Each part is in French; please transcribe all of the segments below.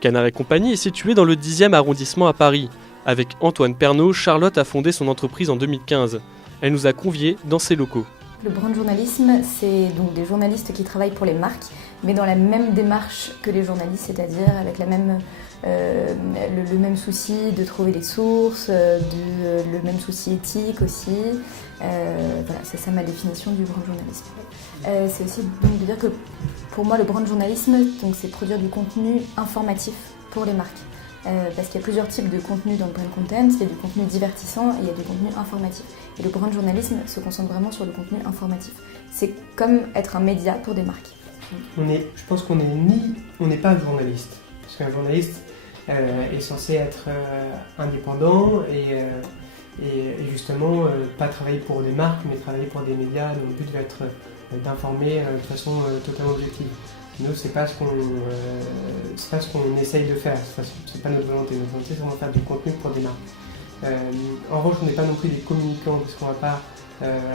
Canard et Compagnie est situé dans le 10e arrondissement à Paris. Avec Antoine Pernaut, Charlotte a fondé son entreprise en 2015. Elle nous a conviés dans ses locaux. Le brand journalisme, c'est donc des journalistes qui travaillent pour les marques, mais dans la même démarche que les journalistes, c'est-à-dire avec le même souci de trouver les sources, le même souci éthique aussi. Voilà, c'est ça ma définition du brand journalisme. C'est aussi donc de dire que pour moi, le brand journalisme, donc, c'est produire du contenu informatif pour les marques. Parce qu'il y a plusieurs types de contenus dans le brand content, il y a du contenu divertissant et il y a du contenu informatif. Et le brand journalisme se concentre vraiment sur le contenu informatif. C'est comme être un média pour des marques. Je pense qu'on n'est pas un journaliste. Parce qu'un journaliste est censé être indépendant et justement pas travailler pour des marques, mais travailler pour des médias dont le but va être d'informer de façon totalement objective. Nous, c'est pas ce qu'on essaye de faire, c'est pas notre volonté. Notre volonté, c'est vraiment faire du contenu pour des marques. En revanche, on n'est pas non plus des communicants, parce qu'on ne va pas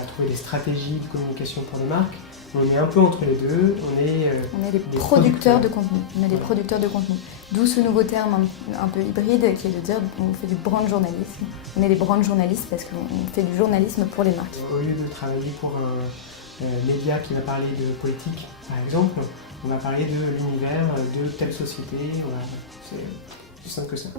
trouver des stratégies de communication pour des marques. On est un peu entre les deux, on est des producteurs de contenu. On est des producteurs de contenu. D'où ce nouveau terme un peu hybride qui est de dire qu'on fait du brand journalisme. On est des brand journalistes parce qu'on fait du journalisme pour les marques. Au lieu de travailler pour un média qui va parler de politique, par exemple, on va parler de l'univers de telle société. Voilà. C'est plus simple que ça.